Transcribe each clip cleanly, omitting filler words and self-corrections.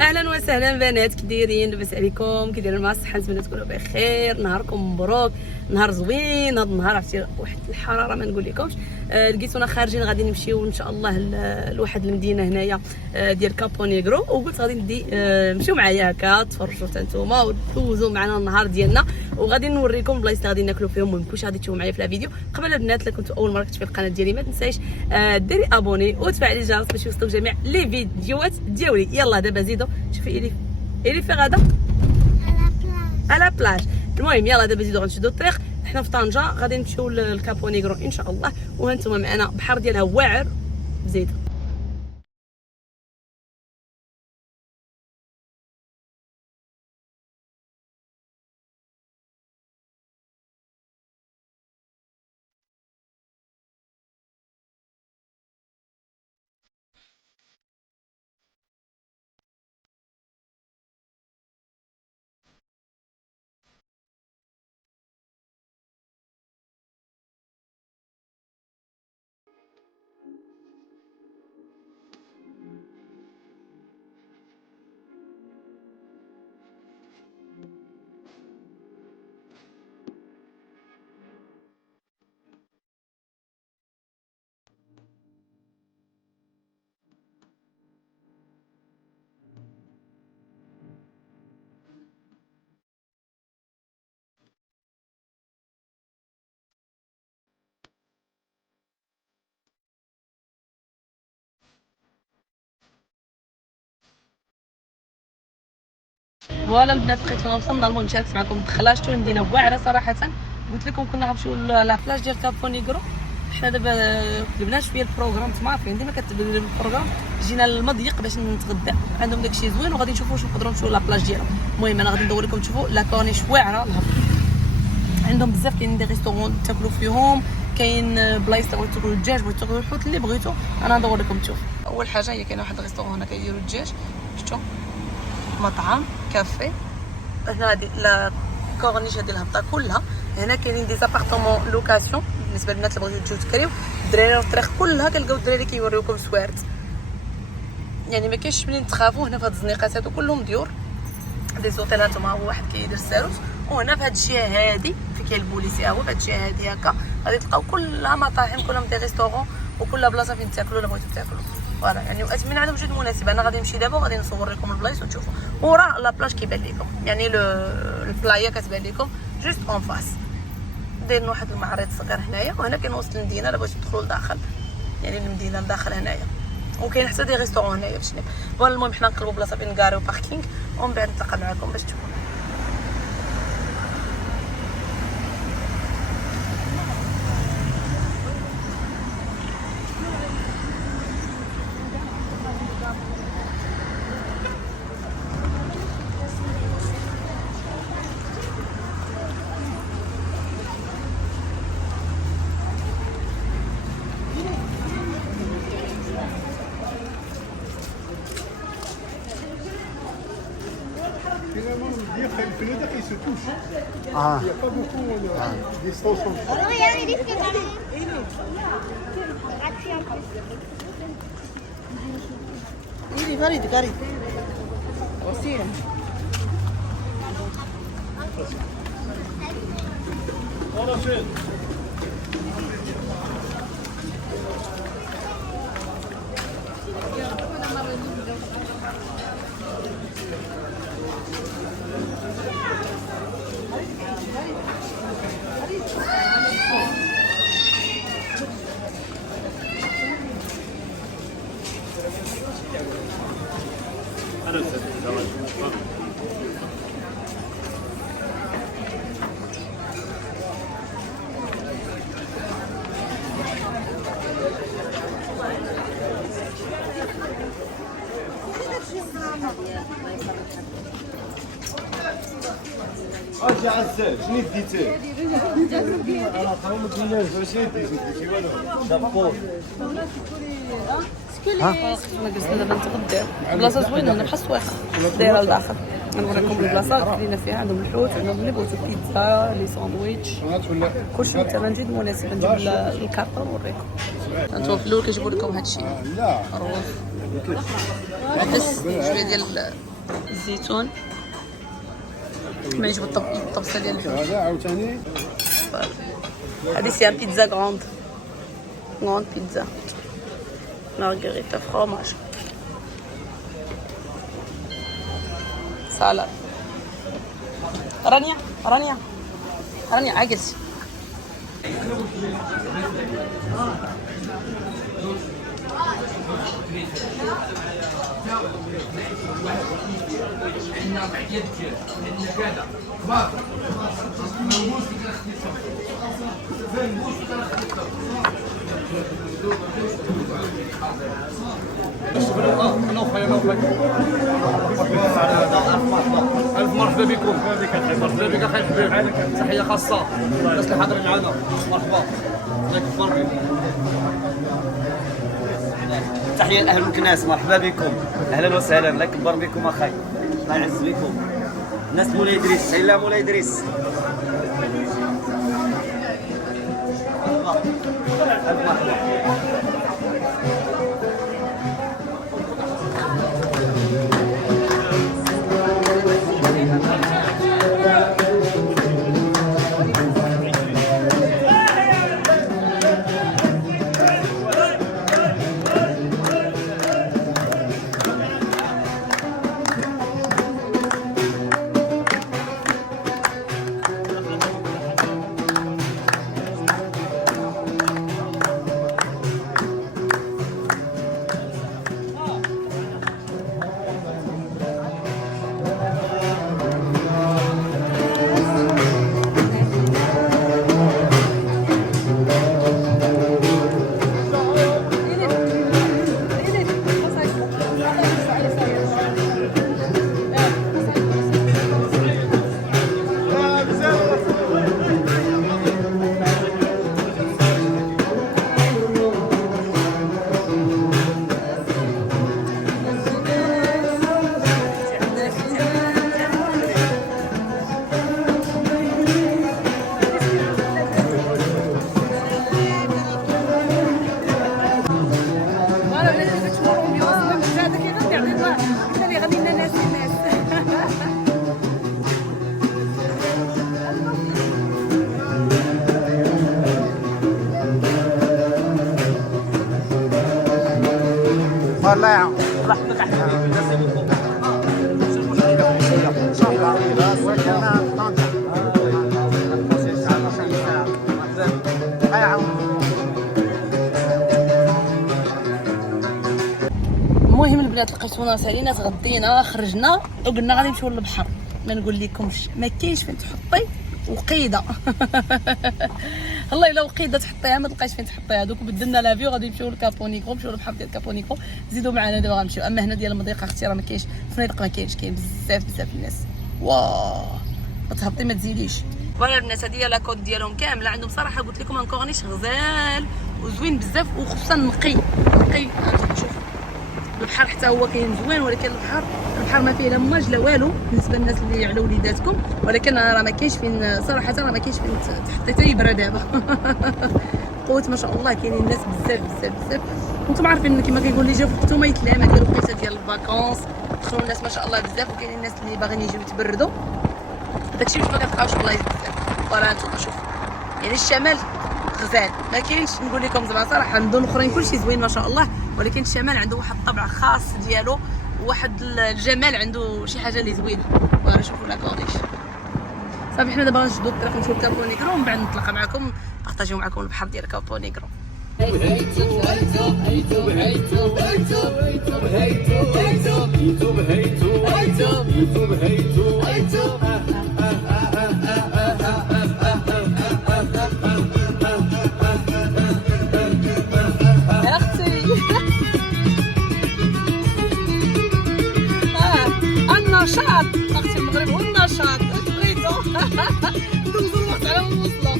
اهلا وسهلا بنات، كي دايرين؟ لاباس عليكم؟ كي دايرين مع الصحه؟ نتمنى تكونوا بخير. نهاركم مبروك، نهار زوين. هذا النهار عرفتي واحد الحراره ما نقول لكمش. لقيتونا خارجين غادي نمشيو ان شاء الله لواحد المدينه هنايا ديال كابو نيغرو، وقلت غادي ندي مشيو معايا هكا تفرجوا حتى نتوما ودوزوا معنا النهار ديالنا، وغادي نوريكم البلايص اللي غادي ناكلوا فيهم ومكوش غادي تشوفوا معايا في الفيديو. قبل البنات الا كنتوا اول مره كتشوفوا القناه ديالي ما تنسايش ديري ابوني وتفعلي الجرس باش يوصلوك جميع لي فيديوهات ديالي. يلا دابا زيدوا شوفي الي في غدا على بلاج. المهم يلا دابا زيدوا غنشدوا الطريق. حنا في طنجه غادي نمشيو للكابو نيغرو ان شاء الله، وهانتوما معنا بحر ديالها واعر زيد. فوالا البنات بقيتونا وصلنا. المهم شاركت معكم دخلاشتو المدينه واعره صراحه. قلت لكم كنا غنمشيو لابلاج ديال كابو نيغرو. حنا دابا قلبنا شويه البروغرام، عارفين ديما كتبدل البروغرام. جينا للمضيق باش نتغدى عندهم داكشي زوين، وغادي نشوفوا واش نقدروا نمشيو لابلاج ديالهم. المهم انا غادي ندور لكم تشوفوا لا كورنيش واعره الهبط. عندهم بزاف كاين دي ريستورون تاكلوا فيهم، كاين بلايص تاكلوا الدجاج، بغيتو تاكلوا الحوت اللي بغيتو. انا ندور لكم تشوف. اول حاجه هي كاين واحد الريستورون هنا كيديروا الدجاج، شفتوا مطعم كافي. هنا هادي لا كورنيش هادي الهبطه كلها. هنا كاينين دي زابارتمون لوكاسيون بالنسبه للناس اللي بغيتو تجيو تكريو. الدراري الطريق كلها كنلقاو الدراري كيوريوكم سوارت، يعني ما كاينش منين تخافوا. هنا في هاد الزنيقات هادو كلهم ديور دي زوتيل. هانتوما هو واحد كيدير الساروت، وهنا في هاد الجهه هادي في كاين البوليسي، هو في هاد الجهه هادي هكا غادي تلقاو كلها مطاعم، كلهم دي ريستورون، وكل بلاصه فين تاكلوا الا بغيتو تاكلوا. فوالا يعني واتمنى عندهم جد مناسبه. انا غادي نمشي دابا وغادي نصور لكم البلايص وتشوفوا. ورا لا بلاج كيبان لكم، يعني البلايه كتبان لكم جوست اون فاس. دايرين واحد المعرض صغير هنايا، وهنا كاين وسط المدينه الا بغيتو تدخلوا لداخل، يعني المدينه لداخل هنايا، وكاين حتى دي ريستورون هنايا باش ناكل. فوالا المهم حنا نقلبوا بلاصه فين نكاريو باركينغ، ومن بعد نتلاقى معكم باش تشوفوا. Il se touche. Il n'y a pas beaucoup de distance entre eux. Regardez les gratuit en plus. Il est valide, Gary. Aussi. اجي عزاز شنو ديتي؟ انا طعم الدجاج شنو ديتي والو شابور. حنا جلسنا دابا نتغداو بلاصه زوينه هنا بحال السويقه دايره لداخل. غنوريكم البلاصه كلينا فيها. عندهم الحوت، عندهم اللي بغيتو بيتزا، لي ساندويتش، كلشي بالثمن جد مناسب. نجيب الكارطه ونوريكم. انتم في الاول كيجيبوا لكم هادشي. لا روف بس شويه ديال الزيتون كما يجب الطبسه ديال الفلفل. هذا عاوتاني هذه سي ان بيتزا غروند بيتزا مارغريتا فروماج سالاد. رانيا عجز. ألف مرحبا بكم. مرحبا بك أخي الحبيب. تحية خاصة الناس اللي حاضرين معنا. مرحبا. الله يكبر بك. تحية لأهل مكناس، مرحبا بكم، أهلا وسهلا، الله يكبر بكم أخي، الله يعز بكم. الناس مولاي إدريس، تحية مولاي إدريس. والله يا عم المهم البنات لقيتونا سالينا تغدينا خرجنا وقلنا غادي نمشيو للبحر. ما نقول لكمش ما كاينش فين تحطي وقيده. والله الا وقيده تحطيها ما تلقايش فين تحطيها. دوك بدلنا لافيو غادي نمشيو لكابونيكو، نمشيو للبحر ديال كابونيكو. زيدوا معنا دابا غنمشيو. اما هنا ديال المضيقه اختي راه ما كاينش، الفنادق ما كاينش، كاين بزاف الناس. واه ما تهبطي ما تزيديش. فوالا البنات هذه هي لاكود ديالهم كامله. عندهم صراحه قلت لكم ان كورنيش غزال وزوين بزاف، وخصوصا نقي. شوف البحر حتى هو كاين زوين، ولكن البحر ما فيه لا مواج لا والو بالنسبه للناس اللي على وليداتكم. ولكن راه ما كاينش فين صراحه، راه ما كاينش فين تحطي حتى يبرى دابا. قوه ما شاء الله كاينين الناس بزاف. وانتم عارفين كما كيقول لي جاو في وقتهم يتلام هذه الوقيته ديال الفاكونس، دخلوا الناس ما شاء الله بزاف، وكاينين الناس اللي باغيين يجيو يتبردوا. داكشي باش ما كتلقاوش بلايص بزاف. فوالا انتم شوفوا يعني الشمال غزال، ما كاينش نقول لكم زعما صراحه. عندهم الاخرين كلشي زوين ما شاء الله، ولكن الشمال عنده واحد الطبع خاص ديالو، وواحد الجمال، عنده شي حاجه اللي زوينه. فوالا شوفوا لا كورنيش. صافي حنا دابا غنشدو الطريق نمشيو لكابونيغرو، ومن بعد نطلق معكم نبارطاجيو معكم البحر ديال كابونيغرو. النشاط اختي المغرب هو النشاط. اش بغيتو؟ ندوزو الوقت على ما نوصلو.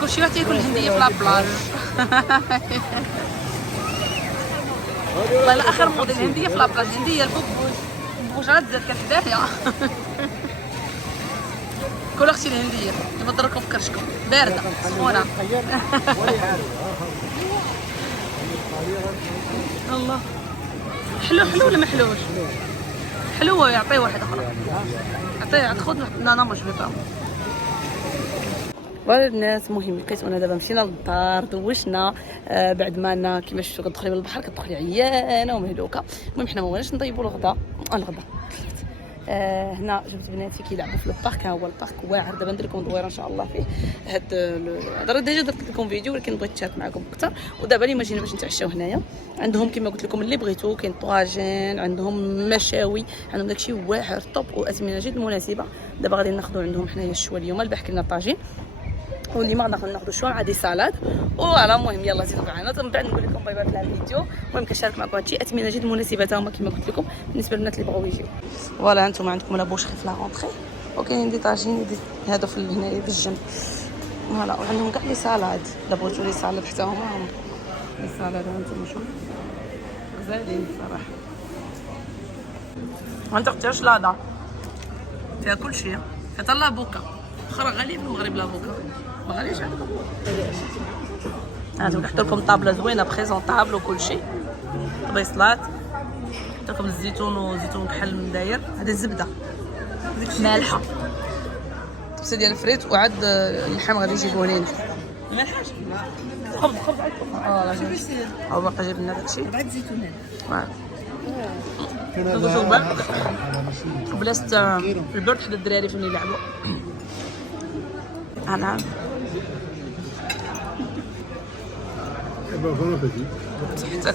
كلشي واحد تياكل الهنديه في لابلاج. والله الا اخر موديل الهنديه في لابلاج. الهنديه البوبوش غادي تزاد كتدافع. كل اختي الهنديه دابا ضركم في كرشكم بارده سخونه. الله حلو ولا ما حلوش؟ حلوه يعطيه واحد اخرى. عطيه تاخذ لا مش بيبقى. فوالا الناس المهم لقيتونا دابا مشينا للدار دوشنا بعد ما انا كيفاش كتدخلي من البحر كتدخلي عيانه ومهلوكه. المهم حنا ما بغيناش نطيبوا الغدا. هنا جبت بناتي كيلعبوا في البارك. ها هو البارك واعر. دابا ندير لكم دويره ان شاء الله فيه. هذا ديجا درت لكم فيديو ولكن بغيت نشارك معكم اكثر. ودابا اليوم جينا باش نتعشاو هنايا. عندهم كما قلت لكم اللي بغيتو كاين طواجن عندهم مشاوي عندهم داكشي واعر طوب واثمنه جد مناسبه. دابا غادي ناخذوا عندهم حنايا الشوا اليوم البارح كلنا طاجين واللي ما ناخذ شوا مع دي سالاد. فوالا المهم يلا زيدوا معنا من بعد نقول لكم باي باي في الفيديو. المهم كنشارك معكم هادشي اثمنه جد مناسبه هما كما قلت لكم بالنسبه للبنات اللي بغاو يجيو. فوالا انتم عندكم لا بوشخي في لا رونطري وكاين دي طاجين هادو في هنايا في الجنب. فوالا وعندهم كاع لي سالاد لا بغيتو لي سالاد حتى هما لي سالاد هانتوما شوف غزالين صراحه. وانت اختي شلاضه فيها كل شيء حتى لا بوكا اخرى غاليه في المغرب لا بوكا ما غاليش عندكم. هانتوما كنحط لكم طابله زوينه بريزونطابل وكل شيء بيصلات. حط لكم الزيتون وزيتون بحال داير. هذه الزبده مالحه طبسه ديال الفريت وعاد اللحم غادي يجيبوه لينا مالحه خبز عندكم. لا او باقي جايب لنا داكشي 4 زيتونات. هذا شوبان بلاصه البرد حدا الدراري فين يلعبوا. انا صحتك